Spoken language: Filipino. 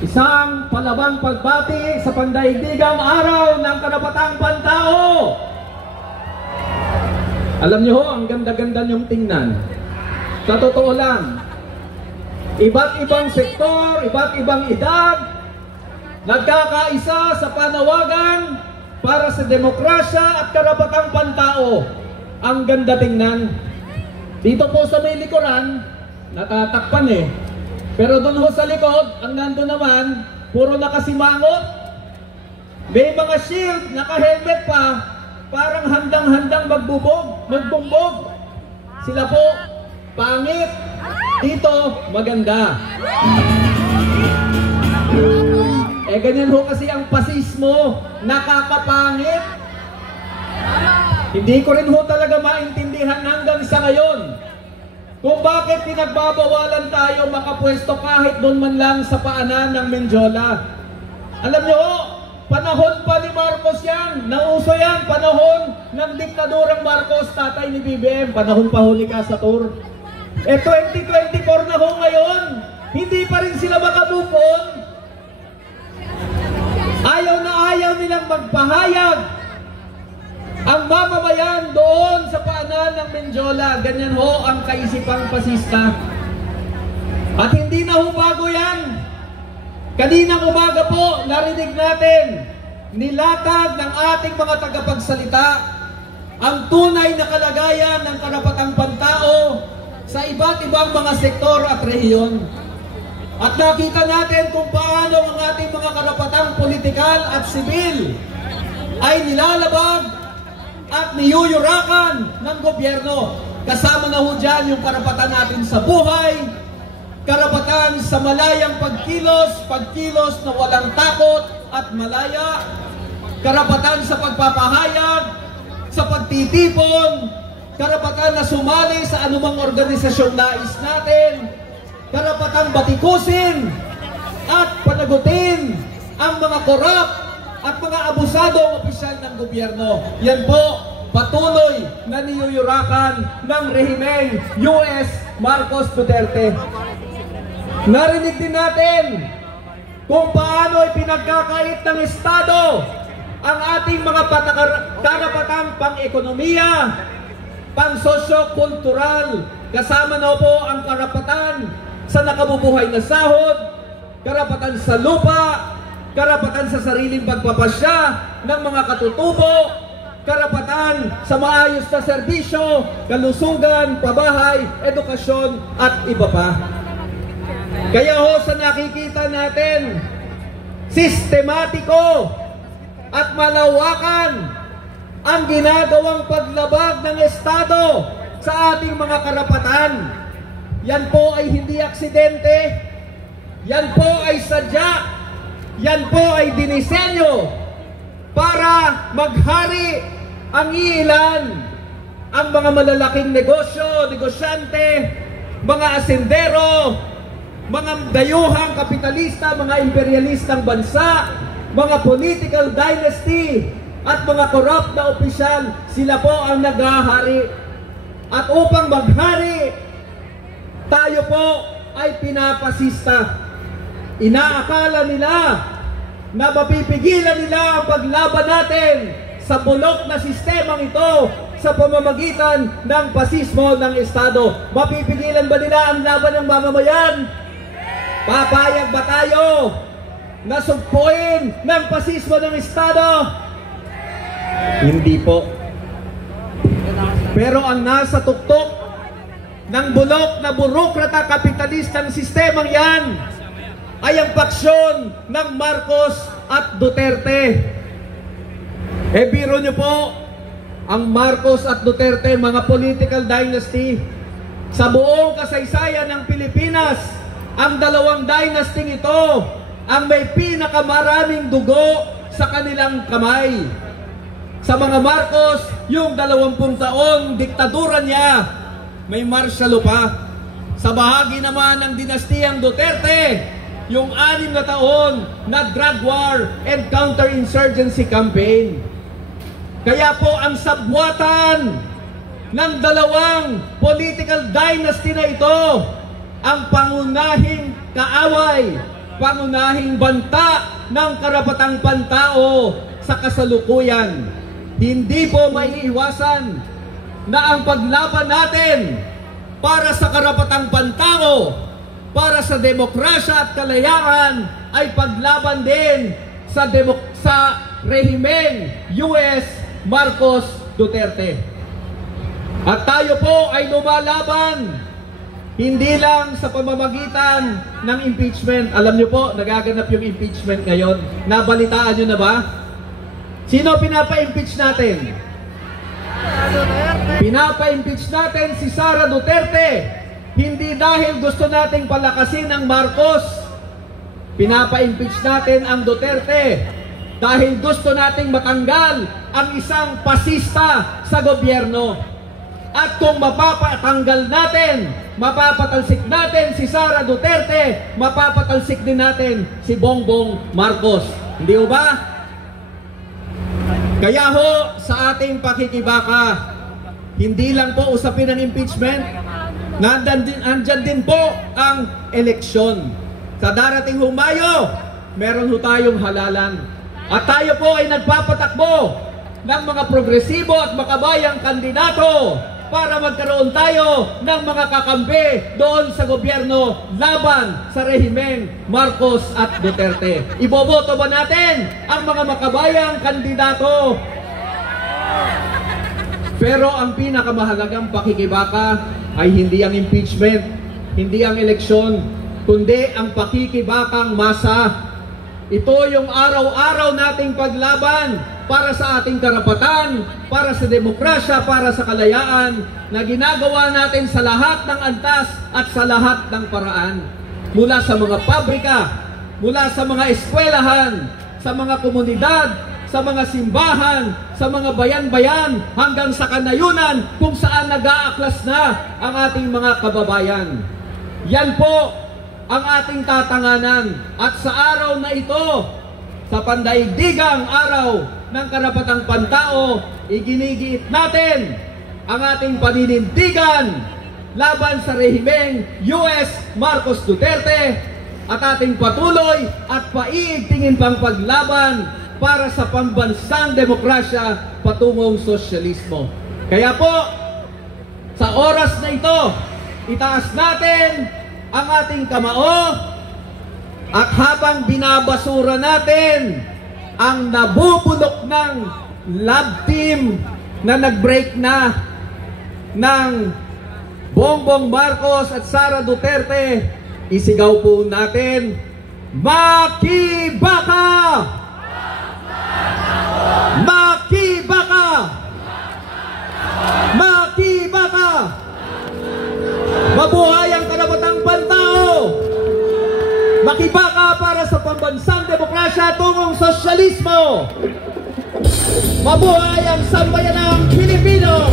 Isang palabang pagbati sa pandaigdigang araw ng karapatang pantao. Alam niyo ho, ang ganda-ganda niyong tingnan. Sa totoo lang, iba't ibang sektor, iba't ibang edad, nagkakaisa sa panawagan para sa demokrasya at karapatang pantao. Ang ganda tingnan. Dito po sa may likuran, natatakpan eh. Pero doon ho sa likod, ang nando naman, puro nakasimangot. May mga shield, naka-helmet pa, parang handang-handang magbumbog. Sila po, pangit. Dito, maganda. Ganyan ho kasi ang pasismo, nakakapangit. Hindi ko rin ho talaga maintindihan hanggang sa ngayon kung bakit pinagbabawalan tayo makapwesto kahit doon man lang sa paanan ng Menjola. Alam nyo ho, panahon pa ni Marcos yan, nauso yan, panahon ng diktadurang Marcos, tatay ni BBM, panahon pa ho ni Casator. 2024 na ho ngayon, hindi pa rin sila maka-move on. Ayaw na ayaw nilang magpahayag ang mamamayan doon sa paanan ng Menjola. Ganyan ho ang kaisipang pasista. At hindi na ho bago yan. Kaninang umaga po, narinig natin, nilatag ng ating mga tagapagsalita ang tunay na kalagayan ng karapatang pantao sa iba't ibang mga sektor at rehiyon. At nakita natin kung paano ang ating mga karapatang politikal at sibil ay nilalabag at niyuyurakan ng gobyerno. Kasama na ho dyan yung karapatan natin sa buhay, karapatan sa malayang pagkilos na walang takot at malaya, karapatan sa pagpapahayag, sa pagtitipon, karapatan na sumali sa anumang organisasyong nais natin, karapatan batikusin at panagutin ang mga korap at mga abusadong opisyal ng gobyerno. Yan po, patuloy na niyuyurakan ng rehimeng US Marcos Duterte. Narinig din natin kung paano ay pinagkakait ng Estado ang ating mga karapatang pang-ekonomiya, pang-sosyo-kultural, kasama na po ang karapatan sa nakabubuhay na sahod, karapatan sa lupa, karapatan sa sariling pagpapasya ng mga katutubo, karapatan sa maayos na serbisyo, kalusugan, pabahay, edukasyon, at iba pa. Kaya ho sa nakikita natin, sistematiko at malawakan ang ginagawang paglabag ng Estado sa ating mga karapatan. Yan po ay hindi aksidente, yan po ay sadya, yan po ay dinisenyo para maghari ang iilan, ang mga malalaking negosyo, negosyante, mga asendero, mga dayuhang kapitalista, mga imperialistang bansa, mga political dynasty, at mga corrupt na opisyal, sila po ang naghahari. At upang maghari, tayo po ay pinapasista. Inaakala nila na mapipigilan nila ang paglaban natin sa bulok na sistemang ito sa pamamagitan ng pasismo ng Estado. Mapipigilan ba nila ang laban ng mamamayan? Papayag ba tayo na sugpuin ng pasismo ng Estado? Hindi po. Pero ang nasa tuktok ng bulok na burokrata kapitalistang sistemang yan ay ang paksyon ng Marcos at Duterte. Biro nyo po, ang Marcos at Duterte, mga political dynasty. Sa buong kasaysayan ng Pilipinas, ang dalawang dynasty ito ang may pinakamaraming dugo sa kanilang kamay. Sa mga Marcos, yung 20 taon diktadura niya, may martial law pa. Sa bahagi naman ng dinastiyang Duterte, yung 6 na taon na drug war and counterinsurgency campaign. Kaya po ang sabwatan ng dalawang political dynasty na ito, ang pangunahing kaaway pangunahing banta ng karapatang pantao sa kasalukuyan. Hindi po maiiwasan na ang paglaban natin para sa karapatang pantao, para sa demokrasya at kalayaan ay paglaban din sa rehimeng US Marcos Duterte. At tayo po ay lumalaban hindi lang sa pamamagitan ng impeachment. Alam niyo po, nagaganap yung impeachment ngayon. Nabalitaan niyo na ba? Sino pinapa-impeach natin? Pinapa-impeach natin si Sara Duterte. Hindi dahil gusto nating palakasin ang Marcos. Pinapa-impeach natin ang Duterte dahil gusto nating matanggal ang isang pasista sa gobyerno. At kung mapapatanggal natin, mapapatalsik natin si Sara Duterte, mapapatalsik din natin si Bongbong Marcos. Hindi ho ba? Kaya ho, sa ating pakikibaka, hindi lang po usapin ang impeachment, nandyan din po ang eleksyon. Sa darating Mayo, meron ho tayong halalan. At tayo po ay nagpapatakbo ng mga progresibo at makabayang kandidato para magkaroon tayo ng mga kakampi doon sa gobyerno laban sa rehimeng Marcos at Duterte. Iboboto ba natin ang mga makabayang kandidato? Pero ang pinakamahalagang pakikibaka ay hindi ang impeachment, hindi ang eleksyon, kundi ang pakikibakang masa. Ito yung araw-araw nating paglaban para sa ating karapatan, para sa demokrasya, para sa kalayaan na ginagawa natin sa lahat ng antas at sa lahat ng paraan. Mula sa mga pabrika, mula sa mga eskwelahan, sa mga komunidad, sa mga simbahan, sa mga bayan-bayan, hanggang sa kanayunan kung saan nag-aaklas na ang ating mga kababayan. Yan po ang ating tatanganan. At sa araw na ito, sa pandaigdigang araw ng karapatang pantao, iginigiit natin ang ating paninindigan laban sa rehimeng US Marcos Duterte at ating patuloy at paiigtingin pang paglaban para sa pambansang demokrasya patungong sosyalismo. Kaya po, sa oras na ito, itaas natin ang ating kamao at habang binabasura natin ang nabubulok ng lab team na nag-break na ng Bongbong Marcos at Sara Duterte, isigaw po natin, Makibaka! Makibaka! Makibaka! Mabuhay ang karapatang pantao! Makibaka para sa pambansang demokrasya tungong sosyalismo! Mabuhay ang sambayanang Pilipino!